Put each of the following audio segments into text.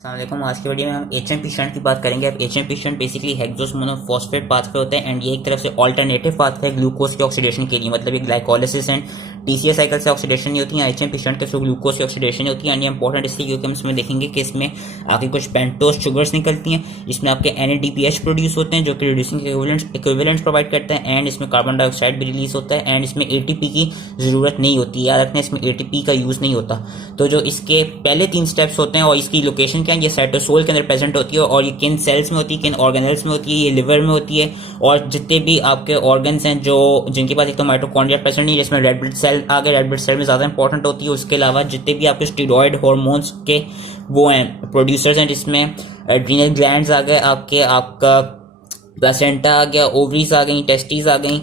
अस्सलाम आज की वीडियो में हम एचएमपी शंट की बात करेंगे। अब HMP shunt basically hexose monophosphate pathway होते हैं एंड ये एक तरफ से ऑल्टरनेटिव पाथवे है ग्लूकोज के ऑक्सीडेशन के लिए, मतलब ये ग्लाइकोलिसिस एंड टीसीए साइकिल से ऑक्सीडेशन नहीं होती है। एचएमपी शंट के थ्रू ग्लूकोज की ऑक्सीडेशन होती है एंड ये इंपॉर्टेंट इसलिए क्योंकि हम इसमें देखेंगे कि इसमें आपकी कुछ पेंटोज शुगर्स निकलती हैं, इसमें आपके एनएडीपीएच प्रोड्यूस होते हैं जो कि रिड्यूसिंग इक्विवेलेंट्स प्रोवाइड करते हैं एंड इसमें कार्बन डाइऑक्साइड भी रिलीज होता है एंड इसमें एटीपी की जरूरत नहीं होती। याद रखना इसमें एटीपी का यूज नहीं होता। तो जो इसके पहले 3 स्टेप्स होते हैं और इसकी लोकेशन क्या है, ये साइटोसोल के अंदर प्रेजेंट होती है और ये किन सेल्स में होती है, किन ऑर्गेनल्स में होती है, ये लिवर में होती है और जितने भी आपके ऑर्गन्स हैं जो जिनके पास एक तो माइटोकॉन्ड्रिया प्रेजेंट नहीं है जिसमें रेड ब्लड सेल आ गए, रेड ब्लड सेल में ज्यादा इंपॉर्टेंट होती है। उसके अलावा जितने भी आपके स्टीरॉयड हार्मोन्स के वो हैं प्रोड्यूसर्स हैं जिसमें एड्रीनल ग्लैंड्स आ गए, आपका प्लेसेंटा आ गया, ओवरीज आ गई, टेस्टिस आ गई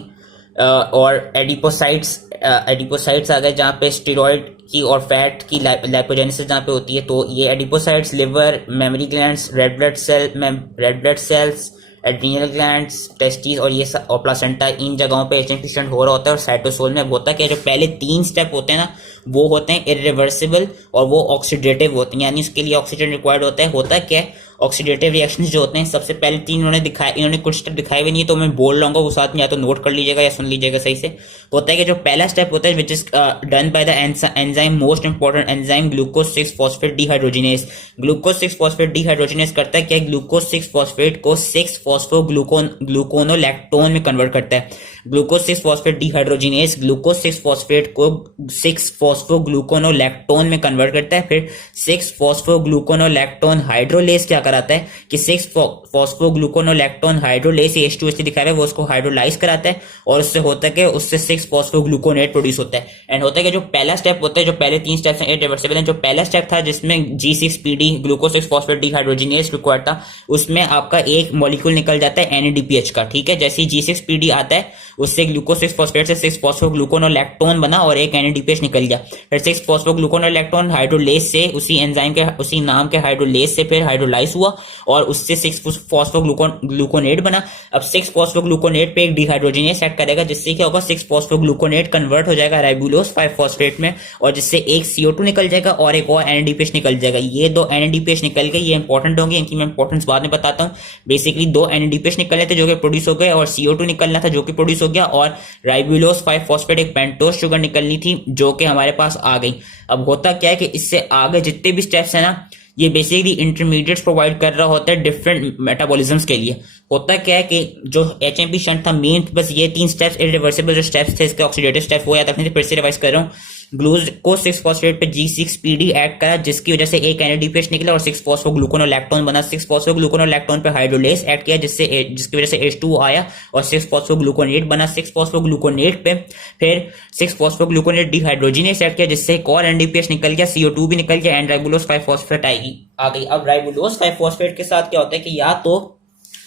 और एडिपोसाइट्स आ गए जहाँ पे स्टेरॉइड की और फैट की लाइपोजेनेसिस जहाँ पे होती है। तो ये adipocytes, liver, mammary glands, red blood cells, adrenal glands, testis और ये और प्लासेंटा, इन जगहों पे एचएमपी शंट हो रहा होता है। और साइटोसोल में होता है कि जो पहले 3 स्टेप होते हैं ना वो होते हैं इरिवर्सिबल और वो ऑक्सीडेटिव होते हैं, यानी उसके लिए ऑक्सीजन रिक्वायर्ड होता है। होता क्या है, ऑक्सीडेटिव रिएक्शंस जो होते हैं सबसे पहले 3 इन्होंने कुछ स्टेप दिखाए हुए नहीं है तो मैं बोल रहा हूँ वो साथ में या तो नोट कर लीजिएगा या सुन लीजिएगा सही से। होता है कि जो पहला स्टेप होता है which is done by the enzyme, most important enzyme glucose 6 phosphate dehydrogenase. Glucose 6 phosphate dehydrogenase करता है क्या, ग्लूकोज 6 फॉस्फेट को 6 फॉस्फो ग्लूकोनोलैक्टोन में कन्वर्ट करता है। Glucose 6 phosphate dehydrogenase glucose 6 phosphate को 6 फॉस्फो ग्लूकोनोलैक्टोन में कन्वर्ट करता है। फिर 6 फॉस्फो ग्लूकोनोलैक्टोन हाइड्रोलेस क्या कराता है कि 6 फॉस्फोग्लूकोनोलैक्टोन हाइड्रोलेस H2SC दिखाया है वो उसको हाइड्रोलाइज कराता है और उससे होता है कि उससे 6 फॉस्फोग्लूकोनेट प्रोड्यूस होता है। एंड होता है कि जो पहला स्टेप होता है, जो पहले 3 स्टेप्स हैं इरिवर्सिबल हैं, जो पहला स्टेप था जिसमें G6PD glucose 6 phosphate dehydrogenase required था उसमें आपका एक मॉलिक्यूल निकल जाता है NADPH का, ठीक है। जैसे ही G6PD आता है उससे ग्लूकोज 6 फॉस्फेट से 6 फॉस्फोग्लूकोनोलैक्टोन बना और एक NADPH निकल गया। फिर 6 फॉस्फोग्लूकोनोलैक्टोन हाइड्रोलेस से उसी एंजाइम के उसी नाम के हाइड्रोलेस से फिर हाइड्रोलाइज हुआ और उससे 6 फॉस्फोग्लूकोनेट बना। अब 6 फॉस्फोग्लूकोनेट पे एक डिहाइड्रोजिनेज एक्ट करेगा जिससे क्या होगा, 6 फॉस्फोग्लूकोनेट कन्वर्ट हो जाएगा राइबोलोज 5 फॉस्फेट में और जिससे एक CO2 निकल जाएगा और एक और NADPH निकल जाएगा। ये 2 NADPH निकल गए, ये इंपॉर्टेंट होंगे, इनकी मैं इंपॉर्टेंस बाद में बताता हूँ। बेसिकली 2 NADPH निकलने थे जो कि प्रोड्यूस हो गए और CO2 निकलना था जो कि प्रोड्यूस हो गया और राइबोलोज 5 फॉस्फेट एक पेंटोज शुगर निकलनी थी जो कि हमारे पास आ गई। अब होता क्या है कि इससे आगे जितने भी स्टेप्स है ना ये बेसिकली इंटरमीडिएट्स प्रोवाइड कर रहा होता है डिफरेंट मेटाबॉलिज्म्स के लिए। होता क्या है कि जो एचएमपी शंट था मेन बस ये 3 स्टेप्स इरिवर्सिबल जो स्टेप्स थे इसके ऑक्सीडेटिव स्टेप वो याद रखने थे, फिर से रिवाइज कर रहा हूँ। ग्लूकोज 6 फॉस्फेट पे G6PD ऐड करा जिसकी वजह से एक NADPH निकला और 6 फॉस्फोग्लूकोनोलैक्टोन बना। 6 फॉस्फोग्लूकोनोलैक्टोन पे हाइड्रोलेस ऐड किया जिसकी वजह से H2O आया और 6 फॉस्फोग्लूकोनेट बना। 6 फॉस्फोग्लूकोनेट पे फिर 6 फॉस्फोग्लूकोनेट डिहाइड्रोजिनेज ऐड किया जिससे एक और NADPH निकल गया, CO2 भी निकल गया एंड राइबोलोज 5 फॉस्फेट आ गई। अब राइबोलोज 5 फॉस्फेट के साथ क्या होता है कि या तो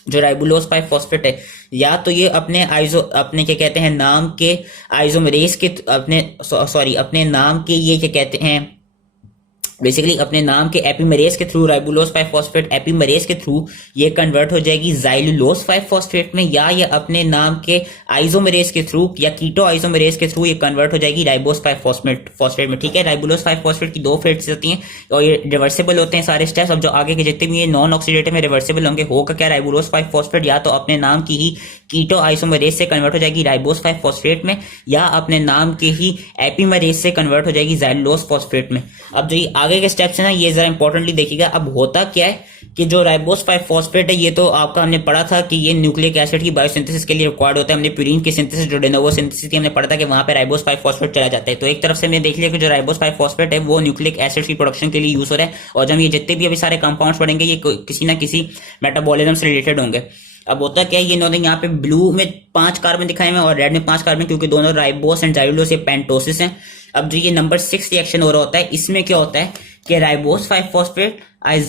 जो राइबोलोज 5 फॉस्फेट है या तो ये अपने क्या कहते हैं नाम के आइसोमरेज के अपने नाम के ये क्या कहते हैं बेसिकली अपने नाम के एपिमरेज के थ्रू राइबोलोज 5 फॉस्फेट एपिमरेज के थ्रू ये कन्वर्ट हो जाएगी जाइलुलोज 5 फॉस्फेट में, या ये अपने नाम के आइसोमरेज के थ्रू या कीटो आइसोमरेज के थ्रू ये कन्वर्ट हो जाएगी राइबोज 5 फॉस्फेट में, ठीक है। राइबोलोज 5 फॉस्फेट की 2 फेट्स होती हैं और ये रिवर्सिबल होते हैं सारे स्टेप्स। अब जो आगे के जितने भी ये नॉन ऑक्सीडेटिव में रिवर्सिबल होंगे होगा क्या, राइबोलोज 5 फॉस्फेट या तो अपने नाम की ही कीटो आइसोमरेज से कन्वर्ट हो जाएगी राइबोज 5 फॉस्फेट में या अपने नाम के ही एपिमरेज से कन्वर्ट हो जाएगी जाइलुलोज फॉस्फेट में। अब जो ये आगे के स्टेप्स है ना ये जरा इंपॉर्टेंटली देखिएगा। अब होता क्या है कि जो राइबोज 5 फॉस्फेट है ये तो आपका हमने पढ़ा था कि ये न्यूक्लिक एसिड की बायोसिंथेसिस के लिए रिक्वायर्ड होता है। हमने प्यूरिन की सिंथेसिस जो डेनोवो सिंथेसिस थी हमने पढ़ा था कि वहां पे राइबोज 5 फॉस्फेट चला जाता है। तो एक तरफ से हमने देख लिया कि जो राइबोज 5 फॉस्फेट है वो न्यूक्लिक एसिड की प्रोडक्शन के लिए यूज हो रहा है और जब ये जितने भी अभी सारे कंपाउंड्स पढ़ेंगे ये किसी ना किसी मेटाबॉलिज्म से रिलेटेड होंगे। अब होता क्या है, ये इन्होंने यहाँ पे ब्लू में 5 कार्बन दिखाए हैं और रेड में 5 कार्बन क्योंकि दोनों राइबोस एंड जाइलुलोज ये पेंटोसिस हैं। अब जो ये नंबर 6 रिएक्शन हो रहा होता है इसमें क्या होता है कि राइबोस 5 फॉस्फेट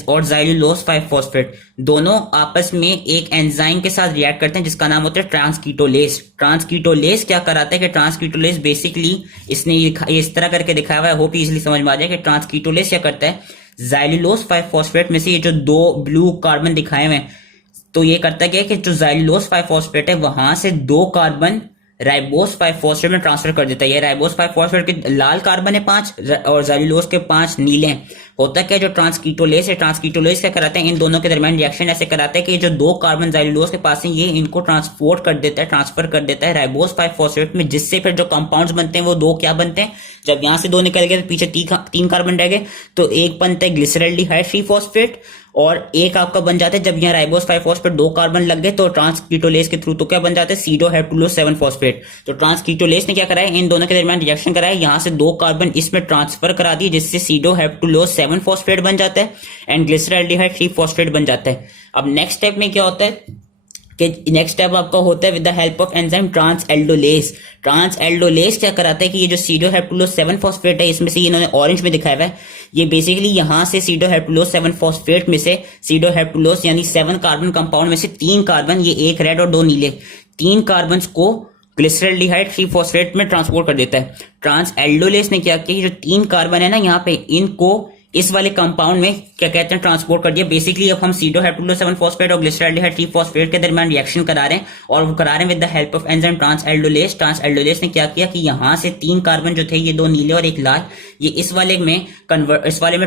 और जाइलुलोज 5 फॉस्फेट दोनों आपस में एक एंजाइम के साथ रिएक्ट करते हैं जिसका नाम होता है ट्रांसकीटोलेज। ट्रांसकीटोलेज क्या कराता है कि ट्रांसकीटोलेज बेसिकली इसने इस तरह करके दिखाया हुआ है, होप इजीली समझ में आ जाए कि ट्रांसकीटोलेज क्या करता है, जाइलुलोज 5 फॉस्फेट में से ये जो 2 ब्लू कार्बन दिखाए हुए हैं तो ये करता क्या है कि जो जाइलुलोज 5 फॉस्फेट है वहां से 2 कार्बन राइबोस 5 फॉस्फेट में ट्रांसफर कर देता है। ये राइबोस 5 फॉस्फेट के लाल कार्बन है 5 और जाइलुलोज के 5 नीले हैं। होता क्या, जो ट्रांसकीटोलेस है, ट्रांसकीटोलेस क्या कराते हैं, इन दोनों के दरमियान रिएक्शन ऐसे कराते हैं कि जो दो कार्बन जाइलुलोज के पास है ये इनको ट्रांसपोर्ट कर देता है, ट्रांसफर कर देता है राइबोस 5 फॉस्फेट में, जिससे फिर जो कंपाउंड्स बनते हैं वो दो क्या बनते हैं, जब यहां से दो निकल गए तो पीछे तीन कार्बन रह गए, तो एक बनता है ग्लिसरल्डिहाइड 3 फॉस्फेट और एक आपका बन जाता है, जब यहाँ राइबोस 5 फॉस्फेट दो कार्बन लग गए तो ट्रांसकीटोलेस के थ्रू तो क्या बन जाता है, सीडोहेप्टुलोज 7 फॉस्फेट। तो ट्रांसकीटोलेस ने क्या करा है, इन दोनों के दरमियान रिएक्शन करा है, यहां से दो कार्बन इसमें ट्रांसफर करा दिए, जिससे सीडोहेप्टुलोज 7 फॉस्फेट बन जाता है एंड ग्लिसरल्डिहाइड 3 फॉस्फेट बन जाता है। अब नेक्स्ट स्टेप में क्या होता है कि नेक्स्ट स्टेप आपका होता है with the help of enzyme transaldolase. Transaldolase क्या कराता है कि ये जो सीडोहेप्टुलोज 7 फॉस्फेट है, इसमें से इन्होंने ऑरेंज में दिखाया हुआ है, ये बेसिकली यहां से सीडोहेप्टुलोज 7 फॉस्फेट में से सीडोहेप्टुलोज यानी 7 कार्बन कंपाउंड में से 3 कार्बन, ये एक रेड और 2 नीले, 3 कार्बन को ग्लिसरल्डिहाइड 3 फॉस्फेट में ट्रांसपोर्ट कर देता है। ट्रांसएल्डोलेस ने क्या किया, जो 3 कार्बन है ना यहाँ पे, इनको इस वाले कंपाउंड में क्या कहते हैं, ट्रांसपोर्ट कर दिया। बेसिकली अब हम सीडोहेप्टुलोज 7 फॉस्फेट और ग्लिसरल्डिहाइड 3 फॉस्फेट के दरमियान रिएक्शन करा रहे हैं और वो करा रहे हैं with the help of enzyme transaldolase. Transaldolase ने क्या किया कि यहां से 3 कार्बन जो थे, ये 2 नीले और एक लाल, ये इस वाले में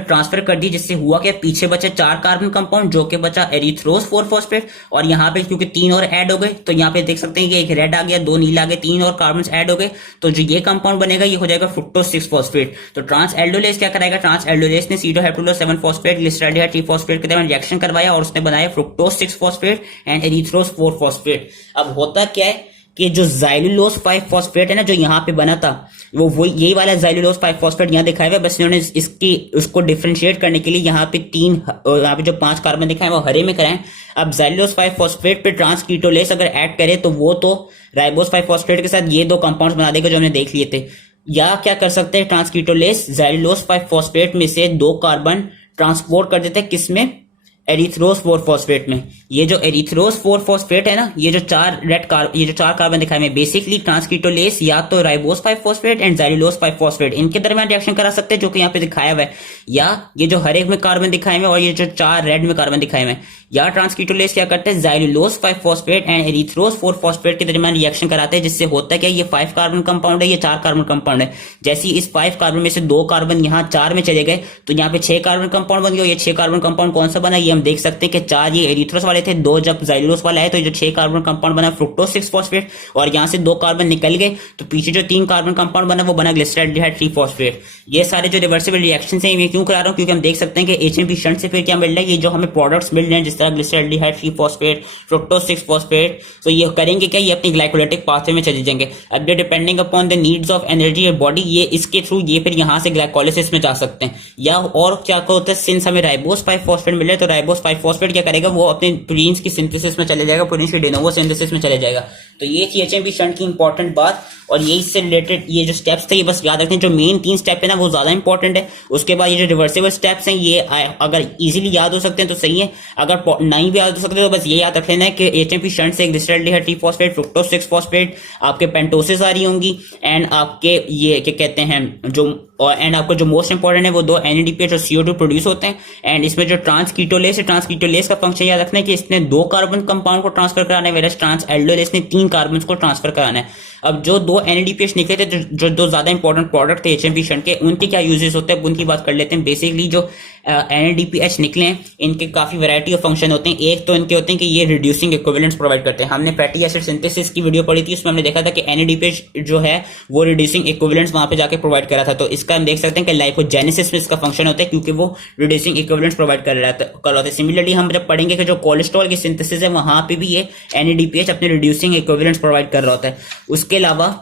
ट्रांसफर कर दी, जिससे हुआ क्या, पीछे बचे 4 कार्बन कंपाउंड, जो कि बचा एरिथ्रोज 4 फॉस्फेट, और यहाँ पे क्योंकि 3 और ऐड हो गए तो यहाँ पे देख सकते हैं कि एक रेड आ गया, 2 नीला आ गए, 3 और कार्बन ऐड हो गए, तो जो ये कंपाउंड बनेगा ये हो जाएगा फ्रुक्टोज 6 फॉस्फेट। तो ट्रांसएल्डोलेस क्या कराएगा, ट्रांसएल्डोलेस ने सीडोहेप्टुलोज 7 फॉस्फेट ग्लिसरल्डिहाइड 3 फॉस्फेट के दरमियान रिएक्शन करवाया और उसने बनाया fructose 6 phosphate and erythrose 4 phosphate. अब होता क्या है कि जो जाइलुलोज 5 फॉस्फेट है ना, जो यहाँ पे बना था, वो यही वाला जाइलुलोज 5 फॉस्फेट यहाँ दिखाया हुआ है, बस इन्होंने इसकी उसको डिफरेंशिएट करने के लिए यहाँ पे यहाँ पे जो 5 कार्बन दिखाए वो हरे में कराएं। अब जाइलुलोज 5 फॉस्फेट पे ट्रांसकीटोलेस अगर ऐड करे तो वो तो राइबोस 5 फॉस्फेट के साथ ये दो कंपाउंड्स बना देगा जो हमने देख लिए थे। या क्या कर सकते हैं, ट्रांसकीटोलेस जाइलुलोज 5 फॉस्फेट में से 2 कार्बन ट्रांसपोर्ट कर देते हैं, किसमें, एरिथ्रोज 4 फॉस्फेट में। ये जो एरिथ्रोज 4 फॉस्फेट है ना, ये जो 4 कार्बन दिखाए में, बेसिकली ट्रांसकीटोलेस या तो ribose 5 phosphate and xylulose 5 phosphate इनके दरमियान रिएक्शन करा सकते हैं, जो कि यहाँ पे दिखाया हुआ है, या ये जो हर एक में कार्बन दिखाए हुए और ये जो 4 रेड में कार्बन दिखाए हुए, या ट्रांसकीटोलेस क्या करते हैं, xylulose 5 phosphate and erythrose 4 phosphate के दरमियान रिएक्शन कराते हैं, जिससे होता है क्या, ये 5 कार्बन कंपाउंड है, ये 4 कार्बन कंपाउंड है। जैसे इस 5 कार्बन में से 2 कार्बन यहाँ 4 में चले गए तो यहाँ पे 6 कार्बन कंपाउंड बन गए। ये 6 कार्बन कंपाउंड कौन सा बना, ये हम देख सकते हैं कि 4 ये एरिथ्रोस वाले थे, 2 जब जाइलुलोज वाला है, तो ये जो 6 कार्बन कंपाउंड बना फ्रुक्टोज 6 फॉस्फेट, और यहाँ से 2 कार्बन निकल गए तो पीछे जो 3 कार्बन कंपाउंड बना वो बना ग्लिसरल्डिहाइड 3 फॉस्फेट। ये सारे जो रिवर्सिबल रिएक्शन है मैं क्यों करा रहा हूँ, क्योंकि हम देख सकते हैं कि एचएमपी शंट से फिर क्या मिल रहा है, ये जो हमें प्रोडक्ट्स मिल रहे हैं जिस तरह ग्लिसरल्डिहाइड 3 फॉस्फेट, फ्रुक्टोज 6 फॉस्फेट, तो ये करेंगे क्या, ये अपनी ग्लाइकोलाइटिक पाथवे में चले जाएंगे। अब ये depending upon the needs of energy और बॉडी, ये इसके थ्रू ये फिर यहाँ से ग्लाइकोलाइसिस में जा सकते हैं। या और क्या होता है, सिंस हमें राइबोस 5 फॉस्फेट मिल रहा है तो राइबोस 5 फॉस्फेट क्या करेगा, वो अपने प्रोटीन्स की सिंथेसिस में चले जाएगा, प्रोटीन्स की डेनोवो सिंथेसिस में चले जाएगा। तो ये थी एचएमपी शंट की इंपॉर्टेंट बात, और ये इससे रिलेटेड ये जो स्टेप्स थे ये बस याद रखते हैं, जो मेन 3 स्टेप है ना वो ज्यादा इंपॉर्टेंट है। उसके बाद ये जो रिवर्सिबल स्टेप्स हैं ये अगर इजीली याद हो सकते हैं तो सही है, अगर नहीं भी याद हो सकते तो बस ये याद रख लेना है कि एचएमपी शंट से ग्लिसरल्डिहाइड 3 फॉस्फेट, फ्रुक्टोज 6 फॉस्फेट, आपके पेंटोसिस आ रही होंगी, एंड आपके ये क्या कहते हैं जो, एंड आपको जो मोस्ट इंपॉर्टेंट है वो 2 NADPH और CO2 प्रोड्यूस होते हैं। एंड इसमें जो ट्रांसकीटोलेस है, ट्रांसकीटोलेस का फंक्शन याद रखना है कि इसने 2 कार्बन कंपाउंड को ट्रांसफर कराना है, वेरस ट्रांसएल्डोलेस ने 3 कार्बन को ट्रांसफर कराना है। अब जो 2 NADPH निकले थे, जो 2 ज्यादा इंपॉर्टेंट प्रोडक्ट थे एचएमपी शंट के, उनके क्या यूजेस होते हैं उनकी बात कर लेते हैं। बेसिकली जो NADPH निकले हैं इनके काफी वैरायटी ऑफ फंक्शन होते हैं। एक तो इनके होते हैं कि ये रिड्यूसिंग इक्विवेलेंट्स प्रोवाइड करते हैं। हमने फैटी एसिड सिंथेसिस की वीडियो पढ़ी थी, उसमें हमने देखा था कि NADPH जो है वो रिड्यूसिंग इक्विवेलेंट्स वहां पे जाके प्रोवाइड करा था। तो इसका हम देख सकते हैं कि लाइपोजेनेसिस में इसका फंक्शन होता है, क्योंकि वो रिड्यूसिंग इक्विवेलेंट्स प्रोवाइड कर रहा है। सिमिलरली हम जब पढ़ेंगे कि जो कोलेस्ट्रॉल की सिंथेसिस है वहां पे भी ये NADPH अपने रिड्यूसिंग इक्विवेलेंट्स प्रोवाइड कर रहा होता है। उसके अलावा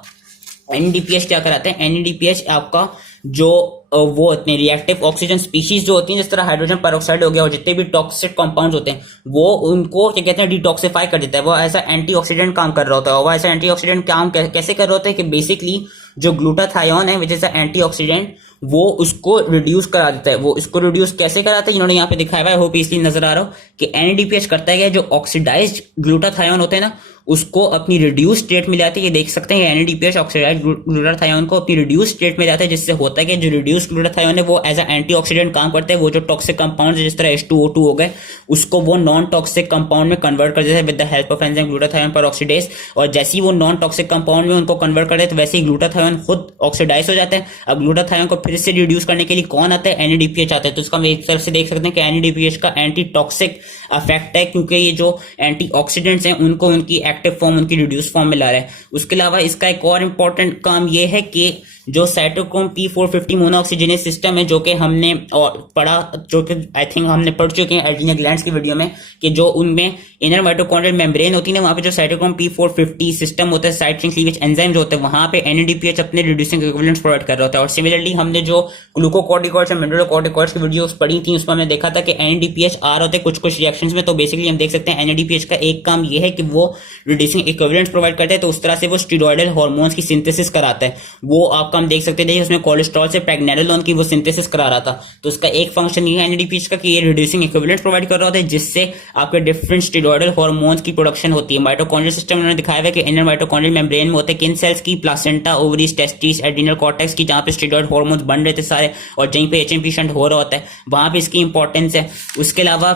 NADPH क्या कराते हैं, NADPH आपका जो वो अपने रिएक्टिव ऑक्सीजन स्पीशीज जो होती हैं, जिस तरह हाइड्रोजन पेरोक्साइड हो गया और जितने भी टॉक्सिक कंपाउंड्स होते हैं वो उनको क्या कहते हैं डिटॉक्सिफाई कर देता है। वो ऐसा एंटीऑक्सीडेंट काम कर रहा होता है। वो ऐसा एंटीऑक्सीडेंट काम कैसे कर रहा होता है कि बेसिकली जो ग्लूटाथायोन है विच इज अ एंटीऑक्सीडेंट, वो उसको रिड्यूस करा देता है। वो इसको रिड्यूस कैसे कराता है, इन्होंने यहाँ पे दिखाया हुआ है, होप इसलिए नजर आ रहा हो कि NADPH करता है जो ऑक्सीडाइज्ड ग्लूटाथायोन होते हैं ना उसको अपनी रिड्यूस स्टेट में लाते हैं। ये देख सकते हैं NADPH ऑक्सीडाइज्ड ग्लूटाथायोन को अपनी रिड्यूस स्टेट में लाता है, जिससे होता है कि जो रिड्यूस ग्लूटाथायोन है वो एज अ एंटीऑक्सीडेंट काम करता है। वो जो टॉक्सिक कंपाउंड है जिस तरह H2O2 हो गए उसको वो नॉन टॉक्सिक कंपाउंड में कन्वर्ट कर देता है with the help of enzyme glutathione peroxidase. और जैसे ही वो नॉन टॉक्सिक कंपाउंड में उनको कन्वर्ट कर देते वैसे ही ग्लूटाथायोन खुद ऑक्सीडाइज हो जाते हैं। अब ग्लूटाथायोन को फिर से रिड्यूस करने के लिए कौन आता है? NADPH आता है। तो इसका हम एक तरफ से देख सकते हैं कि NADPH का एंटी टॉक्सिक इफेक्ट है, क्योंकि ये जो एंटीऑक्सीडेंट्स हैं उनको उनकी एक्टिव फॉर्म, उनकी रिड्यूस फॉर्म में ला रहा है। उसके अलावा इसका एक और इंपॉर्टेंट काम ये है कि जो साइटोक्रोम P450 मोनोऑक्सीजिनेज सिस्टम है, जो कि हमने पढ़ा, जो कि आई थिंक हमने पढ़ चुके हैं एड्रिनल ग्लैंड्स की वीडियो में, कि जो उनमें इनर माइटोकॉन्ड्रियल मेम्ब्रेन होती है ना, वहां पे जो साइटोक्रोम P450 सिस्टम होता है, साइड चेन क्लीवेज एंजाइम जो होते हैं, वहां पे NADPH अपने रिड्यूसिंग इक्विवेलेंट्स प्रोवाइड कर रहा होता है। और सिमिलरली हमने जो ग्लूकोकॉर्टिकॉइड्स और मिनरलोकॉर्टिकॉइड्स की वीडियोस पढ़ी थी उसमें हमने देखा था कि NADPH आ रहे होते हैं कुछ कुछ रिएक्शंस में। तो बेसिकली हम देख सकते हैं NADPH का एक काम ये है कि वो रिड्यूसिंग इक्विवेलेंट्स प्रोवाइड करते हैं, तो उस तरह से वो स्टेरॉयडल हार्मोन्स की सिंथेसिस कराता है। वो आपका हम देख सकते थे उसमें कोलेस्ट्रॉल से प्रेग्नेनोलोन की वो सिंथेसिस करा रहा था। तो उसका एक फंक्शन ये है NADPH का कि ये रिड्यूसिंग इक्विवेलेंट्स प्रोवाइड कर रहा होता है, जिससे आपके डिफरेंट स्टेरॉयडल हार्मोन्स की प्रोडक्शन होती है। माइटोकॉन्ड्रियल सिस्टम उन्होंने दिखाया है कि इनर माइटोकॉन्ड्रियल मेम्ब्रेन में होते हैं किन सेल्स की? Placenta, ovaries, testis, adrenal cortex की, जहां पे स्टेरॉयड हार्मोन्स बन रहे थे सारे, और जहीं पे HMP शंट हो रहा होता है वहां पे इसकी इंपॉर्टेंस है। उसके अलावा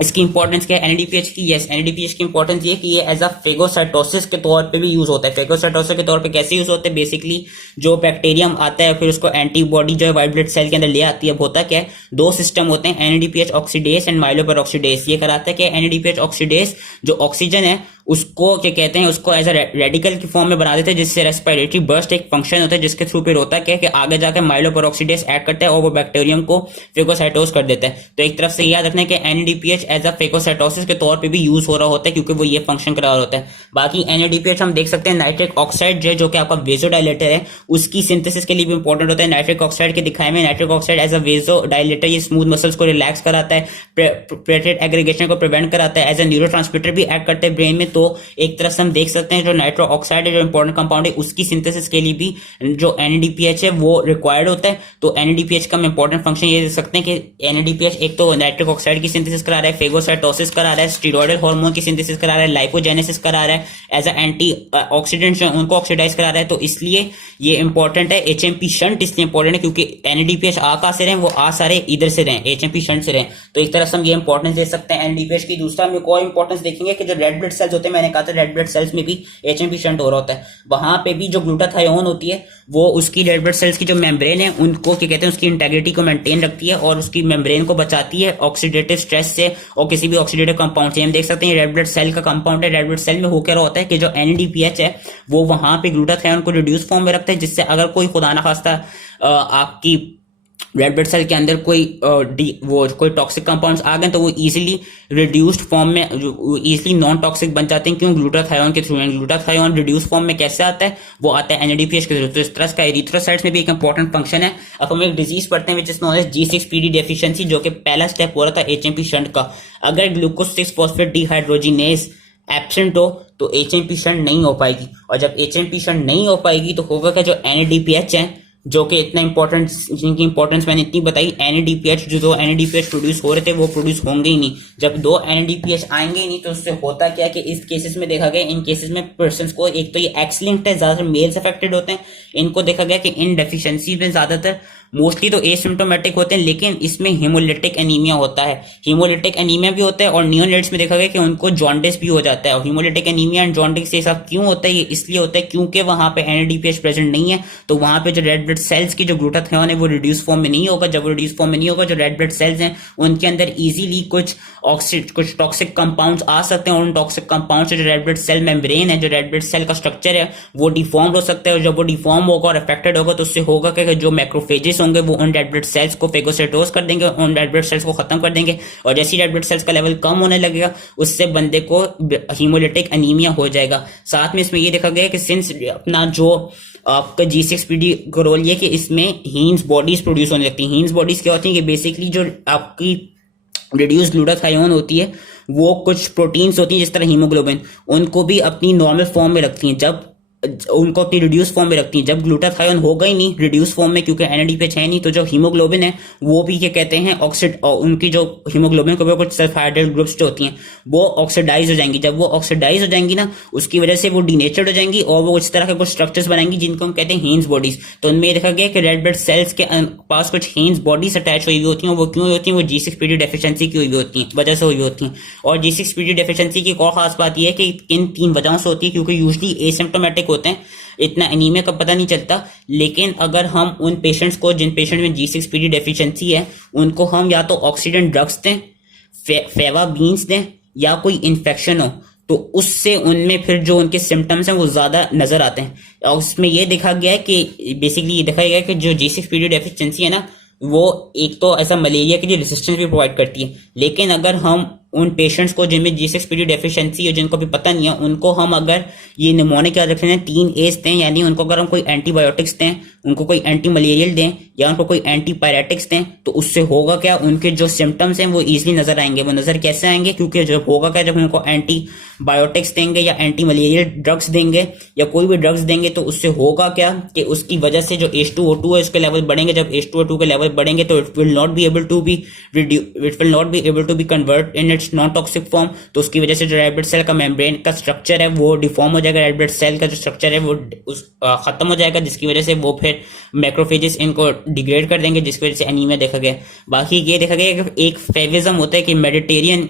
इसकी इंपॉर्टेंस क्या है NADPH की? यस, NADPH की इंपॉर्टेंस ये कि ये एज अ फेगोसाइटोसिस के तौर पे भी यूज होता है। फेगोसाइटोसिस के तौर पे कैसे यूज होता है? बेसिकली जो बैक्टीरियम आता है फिर उसको एंटीबॉडी जो है व्हाइट ब्लड सेल के अंदर ले आती है। अब होता क्या है, दो सिस्टम होते हैं, NADPH ऑक्सीडेज एंड माइलोपेरोक्सीडेज। ये कराता है कि NADPH ऑक्सीडेज जो ऑक्सीजन है उसको क्या कहते हैं, उसको एज अ रेडिकल की फॉर्म में बना देते हैं, जिससे रेस्पिरेटरी बर्स्ट एक फंक्शन होता है, जिसके थ्रू फिर होता है कि आगे जाकर माइलोपेरोक्सीडेज ऐड करता है और वो बैक्टीरियम को फेगोसाइटोस कर देता है। तो एक तरफ से याद रखना है कि NADPH एज अ फेगोसाइटोसिस के तौर पे भी यूज हो रहा होता है, क्योंकि वो ये फंक्शन करा रहा होता है। बाकी NADPH हम देख सकते हैं नाइट्रिक ऑक्साइड जो कि आपका वेजोडाइलेटर है, उसकी सिंथेसिस के लिए भी इंपॉर्टेंट होता है। नाइट्रिक ऑक्साइड के दिखाए में nitric oxide as a vasodilator ये स्मूथ मसल्स को रिलैक्स कराता है, प्लेटलेट एग्रीगेशन को प्रिवेंट कराता है, एज अ न्यूरोट्रांसमीटर भी एक्ट करते हैं ब्रेन में। तो एक तरफ से हम देख सकते हैं जो नाइट्रो ऑक्साइड है, जो इंपॉर्टेंट कंपाउंड है, उसकी सिंथेसिस के लिए भी जो NADPH है वो रिक्वायर्ड होता है। तो NADPH का हम इंपॉर्टेंट फंक्शन ये देख सकते हैं कि NADPH एक तो नाइट्रिक ऑक्साइड की सिंथेसिस करा रहा है, फेगोसाइटोसिस करा रहा है, स्टेरॉयडल हार्मोन की सिंथेसिस करा रहा है, लाइपोजेनेसिस करा रहा है, एज अ एंटी ऑक्सीडेंट उनको ऑक्सीडाइज करा रहा है। तो इसलिए ये इंपॉर्टेंट है। HMP शंट इसलिए इंपॉर्टेंट है क्योंकि NADPH आ कहां से रहे, वो आ सारे इधर से रहे, HMP शंट से रहे। तो एक तरफ से हम ये इंपॉर्टेंस दे सकते हैं NADPH की। दूसरा हम एक और इंपॉर्टेंस देखेंगे कि जो रेड ब्लड सेल्स होते हैं, मैंने कहा था रेड ब्लड सेल्स में भी HMP शंट हो रहा होता है, वहां पे भी जो ग्लूटाथायोन होती है वो उसकी रेड ब्लड सेल्स की जो मेम्ब्रेन है उनको क्या कहते हैं, उसकी इंटेग्रिटी को मेंटेन रखती है और उसकी मेम्ब्रेन को बचाती है ऑक्सीडेटिव स्ट्रेस से और किसी भी ऑक्सीडेटिव कंपाउंड से। हम देख सकते हैं रेड ब्लड सेल का कंपाउंड है। रेड ब्लड सेल में हो क्या रहा होता है कि जो NADPH है वो वहां पे ग्लूटाथायोन को रिड्यूस फॉर्म में रखता है, जिससे अगर कोई खुदा ना खास्ता आपकी रेड ब्लड सेल के अंदर कोई टॉक्सिक कंपाउंड्स आ गए तो वो इजीली रिड्यूस्ड फॉर्म में इजीली नॉन टॉक्सिक बन जाते हैं। क्यों? ग्लूटाथायोन के थ्रू। ग्लूटाथायोन रिड्यूस फॉर्म में कैसे आता है? वो आता है NADPH के थ्रू। तो इस तरह का एरिथ्रोसाइट्स में भी एक इंपॉर्टेंट फंक्शन है। अब हम एक डिजीज पढ़ते हैं which is known as G6PD deficiency, जो कि पहला स्टेप हो रहा था HMP शंट का। अगर ग्लूकोज 6 फॉस्फेट डिहाइड्रोजिनेज एब्सेंट हो तो HMP शंट नहीं हो पाएगी, और जब HMP शंट नहीं हो पाएगी तो होगा क्या, जो NADPH है जो कि इतना इंपॉर्टेंट, जिनकी इंपॉर्टेंस मैंने इतनी बताई, NADPH जो NADPH प्रोड्यूस हो रहे थे वो प्रोड्यूस होंगे ही नहीं। जब दो NADPH आएंगे ही नहीं तो उससे होता क्या कि इस केसेस में देखा गया, इन केसेस में पर्सन्स को एक तो ये एक्स लिंक्ड है, ज्यादातर मेल्स अफेक्टेड होते हैं। इनको देखा गया कि इन डेफिशिएंसी में ज्यादातर मोस्टली तो एसिम्प्टोमेटिक होते हैं, लेकिन इसमें हीमोलिटिक एनीमिया होता है। हीमोलिटिक एनीमिया भी होता है और नियोनेट्स में देखा गया कि उनको जॉन्डिस भी हो जाता है। और हीमोलिटिक एनीमिया एंड जॉन्डिस ये सब क्यों होता है? ये इसलिए होता है क्योंकि वहां पे NADPH प्रेजेंट नहीं है, तो वहां पे जो रेड ब्लड सेल्स की जो ग्लूटाथायोन है वो रिड्यूस फॉर्म में नहीं होगा। जब वो रिड्यूस फॉर्म में नहीं होगा, जो रेड ब्लड सेल्स हैं उनके अंदर इजीली कुछ टॉक्सिक कंपाउंड्स आ सकते हैं, और उन टॉक्सिक कंपाउंड से जो रेड ब्लड सेल मेम्ब्रेन है, जो रेड ब्लड सेल का स्ट्रक्चर है, वो डिफॉर्म हो सकता है। और जब वो डिफॉर्म होगा और अफेक्टेड होगा तो उससे होगा कि जो मैक्रोफेजेस होंगे वो उन रेड ब्लड सेल्स को फेगोसाइटोस कर देंगे, उन रेड ब्लड सेल्स को खत्म कर देंगे, और जैसे ही रेड ब्लड सेल्स का लेवल कम होने लगेगा उससे बंदे को हीमोलिटिक एनीमिया हो जाएगा। साथ में इसमें ये देखा गया कि सिंस अपना जो आपका G6PD का रोल ये कि इसमें हीन्स बॉडीज प्रोड्यूस होने लगती हैं। हीन्स बॉडीज क्या होती हैं कि बेसिकली जो आपकी रिड्यूस ग्लूटाथायोन होती है वो कुछ प्रोटीन्स होती हैं जिस तरह हीमोग्लोबिन, उनको भी अपनी नॉर्मल फॉर्म में रखती हैं। जब उनको अपनी रिड्यूस फॉर्म में रखती हैं। जब ग्लूटाथायोन होगा ही नहीं रिड्यूस फॉर्म में, क्योंकि एनएडीपीएच है नहीं, तो जो हीमोग्लोबिन है वो भी क्या कहते हैं ऑक्सीड, उनकी जो हीमोग्लोबिन को कुछ सल्फाइडाइल ग्रुप्स जो होती हैं वो ऑक्सीडाइज हो जाएंगी। जब वो ऑक्सीडाइज हो जाएंगी ना, उसकी वजह से वो डीनेचर्ड हो जाएंगी और वो इस तरह के कुछ स्ट्रक्चर्स बनाएंगी जिनको हम कहते हैं हेन्स बॉडीज। तो उनमें देखा गया कि रेड ब्लड सेल्स के पास कुछ हेन्स बॉडीज अटैच हुई होती हैं। वो क्यों होती हैं? वो G6PD डेफिशिएंसी की हुई होती हैं, वजह से हुई होती हैं। और G6PD डेफिशिएंसी की एक और खास बात यह है कि इन 3 वजहों से होती है, क्योंकि यूजली एसिम्प्टोमेटिक होते हैं, इतना एनीमिया का पता नहीं चलता। लेकिन अगर हम उन पेशेंट्स को, जिन पेशेंट में G6PD डेफिशिएंसी है, उनको हम या तो ऑक्सीडेंट ड्रग्स दें, फेवा बीन्स दें, या कोई इन्फेक्शन हो, तो उससे उनमें फिर जो उनके सिम्टम्स हैं वो ज्यादा नजर आते हैं। और उसमें ये देखा गया है कि बेसिकली ये देखा गया है कि जो G6PD डेफिशिएंसी है ना, वो एक तो ऐसा मलेरिया के लिए रेसिस्टेंस भी प्रोवाइड करती है। लेकिन अगर हम उन पेशेंट्स को जिनमें G6PD डेफिशिएंसी है, जिनको भी पता नहीं है, उनको हम अगर ये निमोनिक याद रखते हैं 3 एज दें, यानी उनको अगर हम कोई एंटीबायोटिक्स दें, उनको कोई एंटी मलेरियल दें, या उनको कोई एंटीपायरेटिक्स दें, तो उससे होगा क्या, उनके जो सिम्टम्स हैं वो इजीली नजर आएंगे। वो नजर कैसे आएंगे? क्योंकि जब होगा क्या, जब उनको एंटीबायोटिक्स देंगे या एंटी मलेरियल ड्रग्स देंगे या कोई भी ड्रग्स देंगे, तो उससे होगा क्या कि उसकी वजह से जो H2O2 है उसके लेवल बढ़ेंगे। जब H2O2 के लेवल बढ़ेंगे तो it will not be able to be convert in its non toxic form. तो उसकी वजह से जो रेड ब्लड सेल का मेम्ब्रेन का स्ट्रक्चर है वो डिफॉर्म हो जाएगा, रेड ब्लड सेल का जो स्ट्रक्चर है वो खत्म हो जाएगा, जिसकी वजह से वो फिर मैक्रोफेजेस इनको डिग्रेड कर देंगे, जिसकी वजह से एनीमिया देखा गया। बाकी ये देखा गया कि एक फेविज्म होता है कि मेडिटेरियन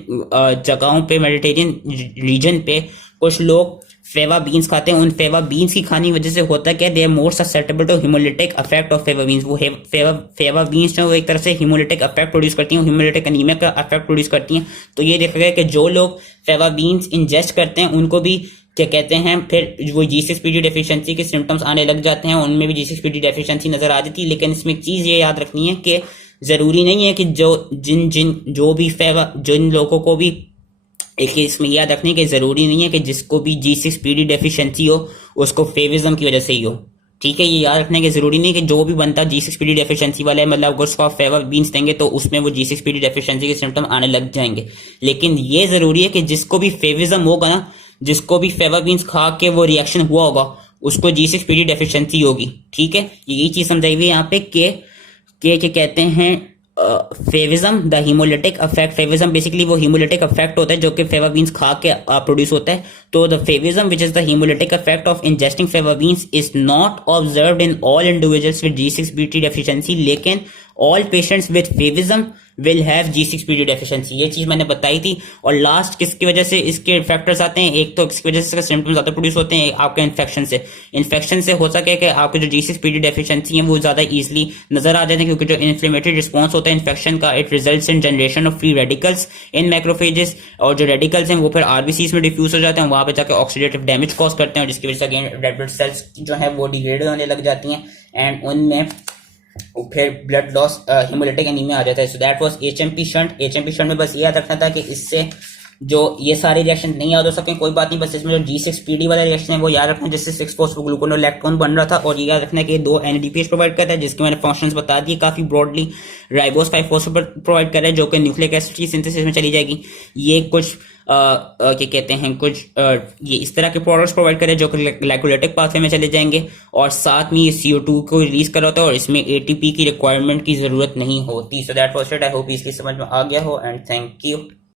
जगहों पे, मेडिटेरियन रीजन पे कुछ लोग फेवा बीन्स खाते हैं। उन फेवा बीन्स की खाने की वजह से होता क्या है, they are more susceptible to haemolytic effect of fava beans. वो फेवा बीन्स जो एक तरह से हिमोलिटिक इफेक्ट प्रोड्यूस करती हैं, हिमोलिटिक एनीमिया का इफेक्ट प्रोड्यूस करती हैं। तो ये देखा गया कि जो लोग फेवा बीन्स इंजेस्ट करते हैं उनको भी क्या कहते हैं, फिर वो G6PD डेफिशिएंसी के सिम्टम्स आने लग जाते हैं, उनमें भी G6PD डेफिशिएंसी नजर आ जाती है। लेकिन इसमें एक चीज ये याद रखनी है कि जरूरी नहीं है कि जिन लोगों को भी, एक इसमें याद रखने की जरूरी नहीं है कि जिसको भी G6PD डेफिशिएंसी हो उसको फेविज्म की वजह से ही हो। ठीक है, ये याद रखने की जरूरी नहीं कि जो भी बनता G6PD डेफिशिएंसी वाला है, मतलब अगर उसको आप फेवा बीन्स देंगे तो उसमें वो G6PD डेफिशिएंसी के सिम्टम आने लग जाएंगे। लेकिन ये जरूरी है कि जिसको भी फेविज्म होगा ना, जिसको भी फेवा बीन्स खा के वो रिएक्शन हुआ होगा, उसको G6PD डेफिशिएंसी होगी। ठीक है, यही चीज समझाई हुई यहाँ पे के कहते हैं फेविज्म द हीमोलिटिक इफेक्ट। फेविज्म बेसिकली वो हीमोलिटिक इफेक्ट होता है जो कि फेवा बीन्स खा के प्रोड्यूस होता है। तो the favism which is the haemolytic effect of ingesting fava beans is not observed in all individuals with G6PD deficiency, लेकिन all patients with favism will have G6PD deficiency. ये चीज मैंने बताई थी। और लास्ट किसकी वजह से इसके फैक्टर्स आते हैं, एक तो इसकी वजह से सिम्टम्स ज्यादा प्रोड्यूस होते हैं, आपके इन्फेक्शन से हो सके कि आपके जो G6PD डेफिशिएंसी है वो ज्यादा इजीली नजर आ जाते हैं, क्योंकि जो इन्फ्लेमेटरी रिस्पॉन्स होता है इन्फेक्शन का, it results in generation of free radicals in macrophages, और जो रेडिकल्स हैं वो फिर आरबीसीज में डिफ्यूज हो जाते हैं, वहां पे जाकर ऑक्सीडेटिव डैमेज कॉज करते हैं, जिसकी वजह से अगेन रेड ब्लड सेल्स जो है वो डिग्रेड होने लग जाती हैं एंड उनमें फिर ब्लड लॉस, हिमोलिटिक एनीमिया आ जाता है। So that was HMP shunt. HMP shunt में बस ये याद रखना था कि इससे जो ये सारे रिएक्शन नहीं याद हो सके कोई बात नहीं, बस इसमें जो G6PD वाला रिएक्शन है वो याद रखना, जिससे 6-फॉस्फोग्लूकोनोलैक्टोन बन रहा था, और ये याद रखना कि 2 NADPH प्रोवाइड करता है, जिसके मैंने फंक्शंस बता दिए काफी ब्रॉडली। राइबोस 5-फॉस्फेट प्रोवाइड कर रहा है जो कि न्यूक्लिक एसिड की सिंथेसिस में चली जाएगी। ये कुछ क्या कहते हैं, कुछ ये इस तरह के प्रोडक्ट्स प्रोवाइड करें जो कि ग्लाइकोलाइटिक पाथवे में चले जाएंगे, और साथ में ये CO2 को रिलीज कर रहा होता है, और इसमें ATP की रिक्वायरमेंट की जरूरत नहीं होती। So that was it. I hope इसकी समझ में आ गया हो एंड थैंक यू।